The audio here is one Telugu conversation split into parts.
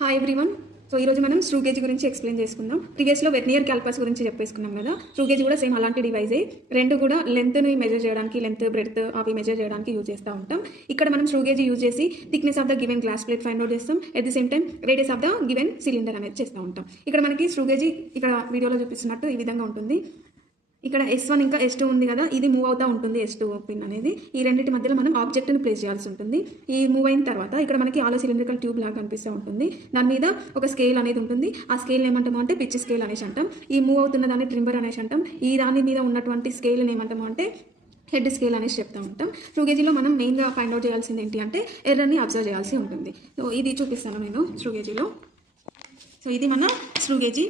Hi everyone. సో ఈరోజు మనం స్క్రూ గేజ్ గురించి ఎక్స్ప్లెయిన్ చేసుకుందాం. ప్రీవియస్లో వెర్నియర్ క్యాలిపర్స్ గురించి చెప్పేసుకున్నాం కదా. స్క్రూ గేజ్ కూడా సేమ్ అలాంటి డివైజే. రెండు కూడా లెంత్ని మెజర్ చేయడానికి, లెంత్ బ్రెడ్త్ అవి మెజర్ చేయడానికి యూజ్ చేస్తూ ఉంటాం. ఇక్కడ మనం స్క్రూ గేజ్ యూజ్ చేసి thickness of the given glass plate find out చేస్తాం. At the same time radius of the given cylinder అనేది చేస్తూ ఉంటాం. ఇక్కడ మనకి స్క్రూ గేజ్ ఇక్కడ వీడియోలో చూపిస్తున్నట్టు ఈ విధంగా ఉంటుంది. ఇక్కడ S1 ఇంకా S2 ఉంది కదా, ఇది మూవ్ అవుతూ ఉంటుంది. S2 పిన్ అనేది ఈ రెండింటి మధ్యలో మనం ఆబ్జెక్ట్ని ప్లేస్ చేయాల్సి ఉంటుంది. ఈ మూవ్ అయిన తర్వాత ఇక్కడ మనకి ఆలో సిలిండ్రికల్ ట్యూబ్ లాగా కనిపిస్తూ ఉంటుంది. దాని మీద ఒక స్కేల్ అనేది ఉంటుంది. ఆ స్కేల్ ఏమంటాము అంటే పిచ్ స్కేల్ అనేసి అంటాం. ఈ మూవ్ అవుతున్న దాన్ని ట్రిమ్మర్ అనేసి అంటాం. ఈ దాని మీద ఉన్నటువంటి స్కేల్ని ఏమంటాము అంటే హెడ్ స్కేల్ అనేసి చెప్తూ ఉంటాం. స్క్రూ గేజ్లో మనం మెయిన్గా ఫైండ్ అవుట్ చేయాల్సింది ఏంటి అంటే ఎర్రర్ని అబ్జర్వ్ చేయాల్సి ఉంటుంది. సో ఇది చూపిస్తాను నేను స్క్రూ గేజ్లో. సో ఇది మన స్క్రూ గేజీ,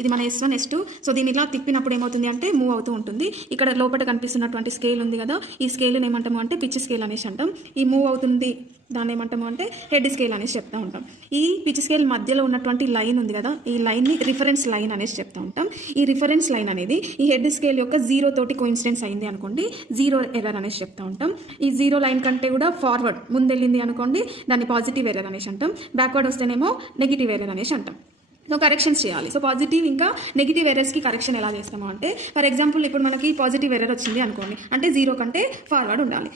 ఇది మన S1 S2. సో దీన్ని ఇలా తిప్పినప్పుడు ఏమవుతుంది అంటే మూవ్ అవుతూ ఉంటుంది. ఇక్కడ లోపల కనిపిస్తున్నటువంటి స్కేల్ ఉంది కదా, ఈ స్కేల్ని ఏమంటాము అంటే పిచ్ స్కేల్ అనేసి అంటాం. ఈ మూవ్ అవుతుంది దాన్ని ఏమంటాము అంటే హెడ్ స్కేల్ అనేసి చెప్తూ ఉంటాం. ఈ పిచ్ స్కేల్ మధ్యలో ఉన్నటువంటి లైన్ ఉంది కదా, ఈ లైన్ని రిఫరెన్స్ లైన్ అనేసి చెప్తూ ఉంటాం. ఈ రిఫరెన్స్ లైన్ అనేది ఈ హెడ్ స్కేల్ యొక్క 0 తోటి కోఇన్సిడెన్స్ అయింది అనుకోండి, 0 ఎర్రర్ అనేసి చెప్తూ ఉంటాం. ఈ 0 లైన్ కంటే కూడా ఫార్వర్డ్ ముందెళ్ళింది అనుకోండి, దాన్ని పాజిటివ్ ఎర్రర్ అనేసి అంటాం. బ్యాక్వర్డ్ వస్తేనేమో నెగిటివ్ ఎర్రర్ అనేసి అంటాం. సో కరెక్షన్స్ చేయాలి. సో పాజిటివ్ ఇంకా నెగిటివ్ ఎర్రర్స్కి కరెక్షన్ ఎలా చేస్తాము అంటే, ఫర్ ఎగ్జాంపుల్ ఇప్పుడు మనకి పాజిటివ్ ఎర్రర్ వచ్చింది అనుకోండి, అంటే 0 కంటే ఫార్వర్డ్ ఉండాలి.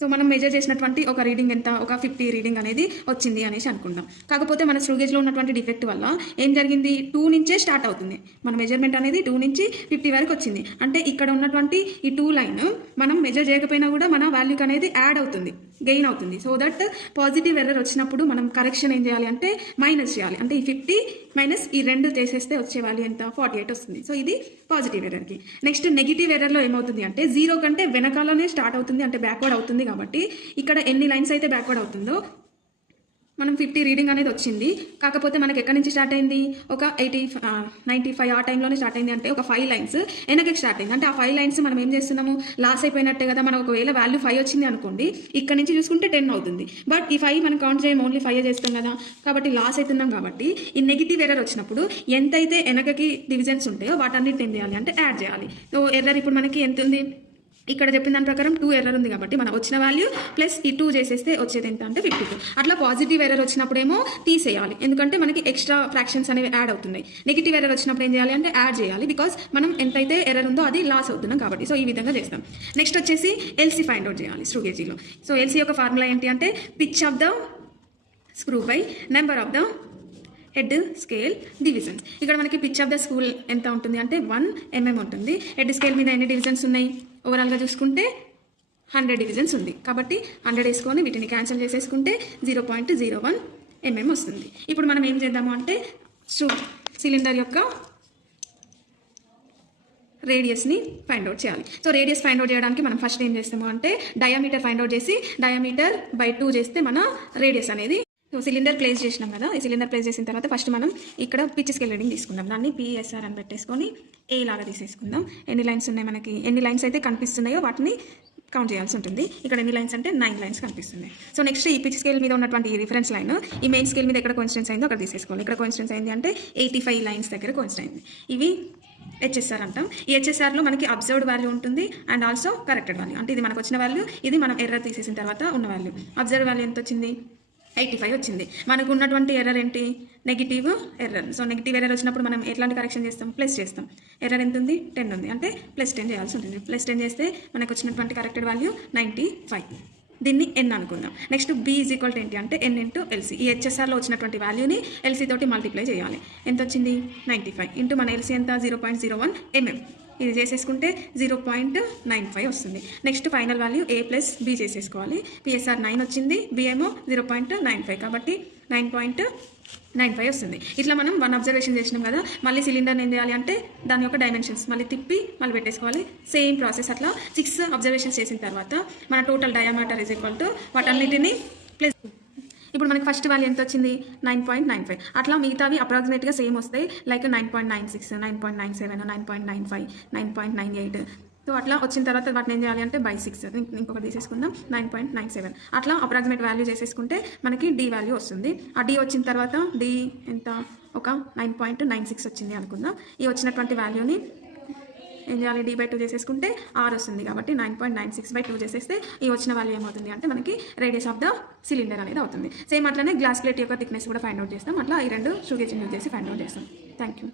సో మనం మెజర్ చేసినటువంటి ఒక రీడింగ్ ఎంత, ఒక 50 రీడింగ్ అనేది వచ్చింది అనేసి అనుకుందాం. కాకపోతే మన స్క్రూ గేజ్లో ఉన్నటువంటి డిఫెక్ట్ వల్ల ఏం జరిగింది, 2 నుంచే స్టార్ట్ అవుతుంది. మన మెజర్మెంట్ అనేది 2 నుంచి 50 వరకు వచ్చింది. అంటే ఇక్కడ ఉన్నటువంటి ఈ 2 లైన్ మనం మెజర్ చేయకపోయినా కూడా మన వాల్యూకి అనేది యాడ్ అవుతుంది, గెయిన్ అవుతుంది. సో దట్ పాజిటివ్ ఎర్రర్ వచ్చినప్పుడు మనం కరెక్షన్ ఏం చేయాలి అంటే మైనస్ చేయాలి. అంటే ఈ 50 మైనస్ ఈ 2 చేసేస్తే వచ్చే వాల్యూ ఎంత, 48 వస్తుంది. సో ఇది పాజిటివ్ ఎర్రర్కి. నెక్స్ట్ నెగిటివ్ ఎర్రర్లో ఏమవుతుంది అంటే 0 కంటే వెనకాలనే స్టార్ట్ అవుతుంది, అంటే బ్యాక్వర్డ్ అవుతుంది. కాబట్టి ఇక్కడ ఎన్ని లైన్స్ అయితే బ్యాక్వర్డ్ అవుతుందో, మనం 50 రీడింగ్ అనేది వచ్చింది, కాకపోతే మనకి ఎక్కడి నుంచి స్టార్ట్ అయింది, ఒక 95 ఆ టైంలోనే స్టార్ట్ అయింది. అంటే ఒక 5 లైన్స్ వెనకకి స్టార్ట్ అయింది. అంటే ఆ 5 లైన్స్ మనం ఏం చేస్తున్నాము, లాస్ అయిపోయినట్టే కదా. మనం ఒకవేళ వాల్యూ 5 వచ్చింది అనుకోండి, ఇక్కడ నుంచి చూసుకుంటే 10 అవుతుంది. బట్ ఈ 5 మనం కౌంట్ చేయం, ఓన్లీ 5 చేస్తాం కదా, కాబట్టి లాస్ అవుతున్నాం. కాబట్టి ఈ నెగిటివ్ ఎర్రర్ వచ్చినప్పుడు ఎంతైతే వెనకకి డివిజన్స్ ఉంటాయో వాటన్నిటిని ఏం చేయాలి అంటే యాడ్ చేయాలి. సో ఎర్రర్ ఇప్పుడు మనకి ఎంత ఉంది, ఇక్కడ చెప్పిన దాని ప్రకారం 2 ఎర్రర్ ఉంది కాబట్టి మనం వచ్చిన వాల్యూ ప్లస్ ఈ 2 చేసేస్తే వచ్చేది ఎంత అంటే 52. అట్లా పాజిటివ్ ఎర్రర్ వచ్చినప్పుడేమో తీసేయాలి, ఎందుకంటే మనకి ఎక్స్ట్రా ఫ్రాక్షన్స్ అనేవి యాడ్ అవుతున్నాయి. నెగిటివ్ ఎర్రర్ వచ్చినప్పుడు ఏం చేయాలి అంటే యాడ్ చేయాలి, బికాస్ మనం ఎంతైతే ఎర్రర్ ఉందో అది లాస్ అవుతున్నాం కాబట్టి. సో ఈ విధంగా చేస్తాం. నెక్స్ట్ వచ్చేసి ఎల్సీ ఫైండ్ అవుట్ చేయాలి స్క్రూ గేజీలో. సో ఎల్సీ యొక్క ఫార్ములా ఏంటి అంటే pitch of the screw by number of the head scale divisions. ఇక్కడ మనకి పిచ్ ఆఫ్ ద స్కూల్ ఎంత ఉంటుంది అంటే 1 mm ఉంటుంది. హెడ్ స్కేల్ మీద ఎన్ని డివిజన్స్ ఉన్నాయి, ఓవరాల్గా చూసుకుంటే 100 డివిజన్స్ ఉంది. కాబట్టి 100 వేసుకొని వీటిని క్యాన్సిల్ చేసేసుకుంటే 0.01 mm వస్తుంది. ఇప్పుడు మనం ఏం చేద్దాము అంటే సిలిండర్ యొక్క రేడియస్ని ఫైండ్ అవుట్ చేయాలి. సో రేడియస్ ఫైండ్ అవుట్ చేయడానికి మనం ఫస్ట్ ఏం చేస్తాము అంటే డయామీటర్ ఫైండ్ అవుట్ చేసి డయామీటర్ బై 2 చేస్తే మన రేడియస్ అనేది. సో సిలిండర్ ప్లేస్ చేసినాం కదా, ఈ సిలిండర్ ప్లేస్ చేసిన తర్వాత ఫస్ట్ మనం ఇక్కడ పిచ్ స్కేల్ రీడింగ్ తీసుకుందాం. దాన్ని PSR అని పెట్టేసుకొని ఏ లాగా తీసేసుకుందాం. ఎన్ని లైన్స్ ఉన్నాయి మనకి, ఎన్ని లైన్స్ అయితే కనిపిస్తున్నాయో వాటిని కౌంట్ చేయాల్సి ఉంటుంది. ఇక్కడ ఎన్ని లైన్స్ అంటే 9 లైన్స్ కనిపిస్తున్నాయి. సో నెక్స్ట్ ఈ పిచ్ స్కేల్ మీద ఉన్నటువంటి ఈ రిఫరెన్స్ లైన్ ఈ మెయిన్ స్కేల్ మీద ఎక్కడ కోఇన్సిడెన్స్ అయిందో అక్కడ తీసేసుకోవాలి. ఇక్కడ కోఇన్సిడెన్స్ అయింది అంటే 85 లైన్స్ దగ్గర కోఇన్సిడెన్స్ అయింది. ఇవి HSR అంటాం. ఈ HSRలో మనకి అబ్జర్వ్డ్ వాల్యూ ఉంటుంది అండ్ ఆల్సో కరెక్టెడ్ వాల్యూ. అంటే ఇది మనకు వచ్చిన వాల్యూ, ఇది మనం ఎర్రర్ తీసేసిన తర్వాత ఉన్న వాల్యూ. అబ్జర్వ్ వాల్యూ ఎంత వచ్చింది, 85 వచ్చింది. మనకు ఉన్నటువంటి ఎర్రర్ ఏంటి, negative error. So negative error వచ్చినప్పుడు మనం ఎట్లాంటి కరెక్షన్ చేస్తాం, ప్లస్ చేస్తాం. ఎర్రర్ ఎంత ఉంది, 10 ఉంది, అంటే +10 చేయాల్సి ఉంటుంది. +10 చేస్తే మనకు వచ్చినటువంటి కరెక్టెడ్ వాల్యూ 95. దీన్ని N అనుకుందాం. నెక్స్ట్ B = ఏంటి అంటే N × LC. ఈ HSRలో వచ్చినటువంటి వాల్యూని LC తోటి మల్టిప్లై చేయాలి. ఎంత వచ్చింది, 95 ఇంటూ మన LC ఎంత 0.01 mm. ఇది చేసేసుకుంటే 0.95 వస్తుంది. Next final value A + B చేసేసుకోవాలి. PSR 9 వచ్చింది, B ఏమో 0.95, కాబట్టి 9.95 వస్తుంది. ఇట్లా మనం 1 అబ్జర్వేషన్ చేసినాం కదా, మళ్ళీ సిలిండర్ని ఏం చేయాలి అంటే దాని యొక్క డైమెన్షన్స్ మళ్ళీ తిప్పి మళ్ళీ పెట్టేసుకోవాలి. Same process. అట్లా 6 అబ్జర్వేషన్స్ చేసిన తర్వాత మన టోటల్ డయామీటర్ = వాటన్నిటిని ప్లస్. ఇప్పుడు మనకి ఫస్ట్ వాల్యూ ఎంత వచ్చింది, 9.95. అట్లా మిగతావి అప్రాక్సిమేట్గా సేమ్ వస్తాయి. లైక్ 9.96, 9.97, 9.95, 9.98. సో అట్లా వచ్చిన తర్వాత వాటిని ఏం చేయాలి అంటే బై 6 ఇంకొకటి తీసేసుకుందాం, 9.97. అట్లా అప్రాక్సిమేట్ వాల్యూ చేసేసుకుంటే మనకి D వాల్యూ వస్తుంది. ఆ D వచ్చిన తర్వాత D ఎంత, ఒక 9.96 వచ్చింది అనుకుందాం. ఈ వచ్చినటువంటి వాల్యూని ఏం చేయాలి, D/2 చేసేసుకుంటే R వస్తుంది కాబట్టి 9.96/2 చేసేస్తే ఈ వచ్చిన వాల్యూ ఏమవుతుంది అంటే మనకి రేడియస్ ఆఫ్ ద సిలిండర్ అనేది అవుతుంది. సేమ్ అట్లనే గ్లాస్ ప్లేట్ యొక్క థిక్నెస్ కూడా ఫైండ్ అవుట్ చేస్తాం. అట్లా ఈ రెండు స్క్రూ గేజ్ని యూజ్ చేసి ఫైండ్ అవుట్ చేస్తాం. Thank you.